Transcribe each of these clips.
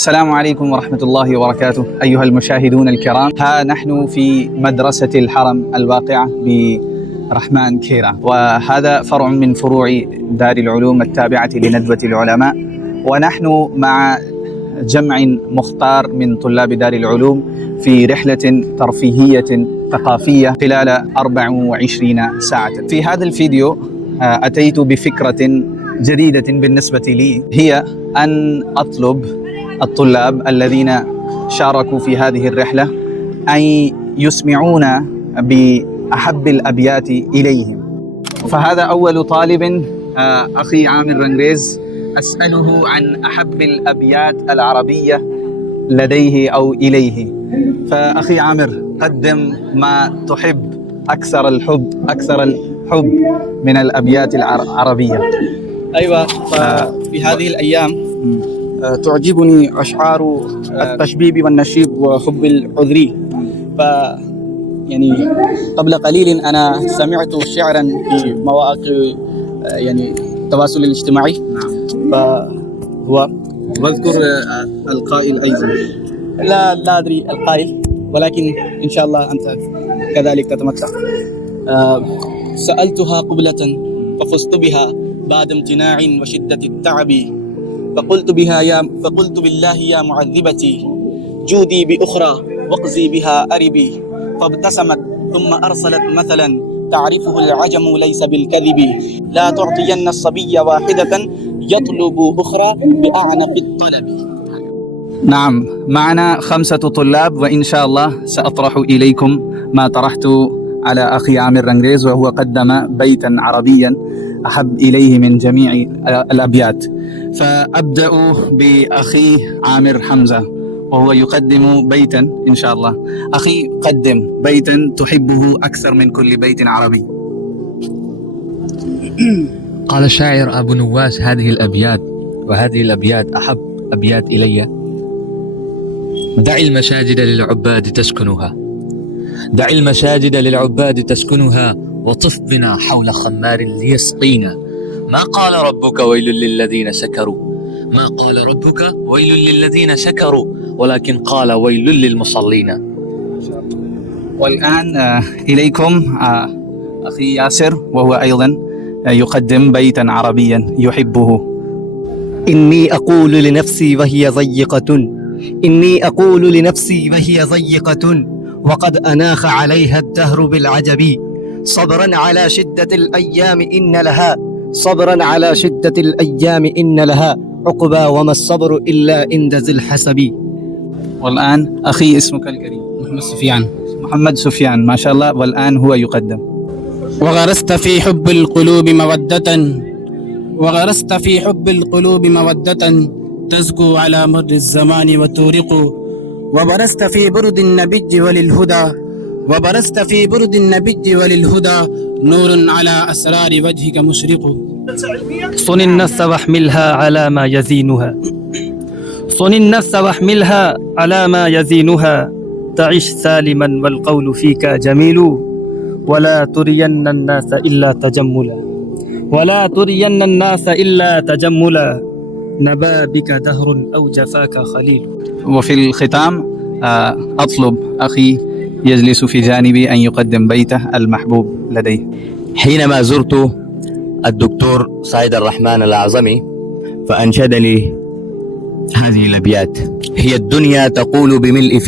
السلام عليكم ورحمة الله وبركاته أيها المشاهدون الكرام. ها نحن في مدرسة الحرم الواقعة برحمن كيرا، وهذا فرع من فروع دار العلوم التابعة لندوة العلماء، ونحن مع جمع مختار من طلاب دار العلوم في رحلة ترفيهية ثقافية خلال 24 ساعة. في هذا الفيديو أتيت بفكرة جديدة بالنسبة لي، هي أن أطلب الطلاب الذين شاركوا في هذه الرحلة أن يسمعونا بأحب الأبيات إليهم. فهذا أول طالب، أخي عامر رنغريز، أسأله عن أحب الأبيات العربية لديه أو إليه. فأخي عامر، قدم ما تحب، أكثر الحب من الأبيات العربية. أيوة، في هذه الأيام تعجبني أشعار التشبيب والنشيب وحب العذري. يعني قبل قليل أنا سمعت شعرا في مواقع التواصل الاجتماعي. فهو واذكر القائل أيضا. لا أدري القائل، ولكن إن شاء الله أنت كذلك تتمتع. سألتها قبلة ففزت بها بعد امتناع وشدة التعب، فقلت بالله يا معذبتي جودي بأخرى واقضي بها أربي، فابتسمت ثم أرسلت مثلا تعرفه العجم ليس بالكذب، لا تعطين الصبي واحدة يطلب أخرى بأعنف الطلب. نعم، معنا 5 طلاب، وإن شاء الله سأطرح إليكم ما طرحت على أخي عامر رنغريز، وهو قدم بيتا عربيا أحب إليه من جميع الأبيات. فأبدأ بأخي عامر حمزة، وهو يقدم بيتا إن شاء الله. أخي، قدم بيتا تحبه أكثر من كل بيت عربي. قال الشاعر أبو نواس: هذه الأبيات أحب أبيات إلي. دع المساجد للعباد تسكنها وطف بنا حول خمار ليسقينا. ما قال ربك ويل للذين سكروا ولكن قال ويل للمصلين. والآن إليكم أخي ياسر، وهو أيضا يقدم بيتا عربيا يحبه. إني أقول لنفسي وهي ضيقة وقد أناخ عليها الدهر بالعجب، صبرا على شدة الأيام إن لها عقبى وما الصبر إلا عند ذي الحسب. والآن أخي، اسمك الكريم؟ محمد سفيان، ما شاء الله. والآن هو يقدم: وغرست في حب القلوب مودة تزكو على مر الزمان وتورق، وبرزت في برد النبج نور على أسرار وجهك مشرق. صن النفس واحملها على ما يزينها تعش سالما والقول فيك جميل، ولا ترين الناس إلا تجملا نبا بك دهر أو جفاك خليل. وفي الختام أطلب أخي يجلس في جانبي أن يقدم بيته المحبوب لديه. حينما زرت الدكتور سعيد الرحمن الأعظمي فأنشد لي هذه الأبيات: هي الدنيا تقول بملء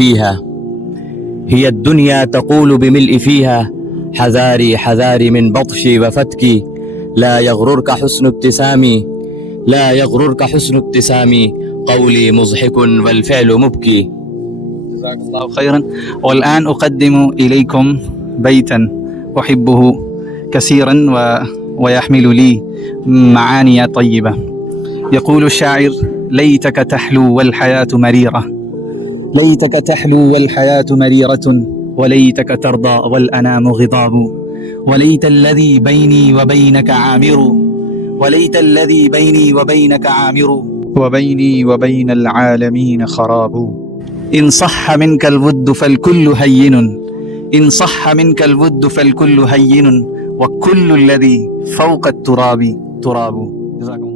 فيها حذاري من بطشي وفتكي، لا يغررك حسن ابتسامي قولي مضحك والفعل مبكي. جزاك الله خيرا. والآن أقدم إليكم بيتا أحبه كثيرا ويحمل لي معاني طيبة. يقول الشاعر: ليتك تحلو والحياة مريرة، وليتك ترضى والأنام غضاب، وليت الذي بيني وبينك عامر، وبيني وبين العالمين خراب. إن صح منك الود فالكل هين، وكل الذي فوق التراب تراب. جزاكم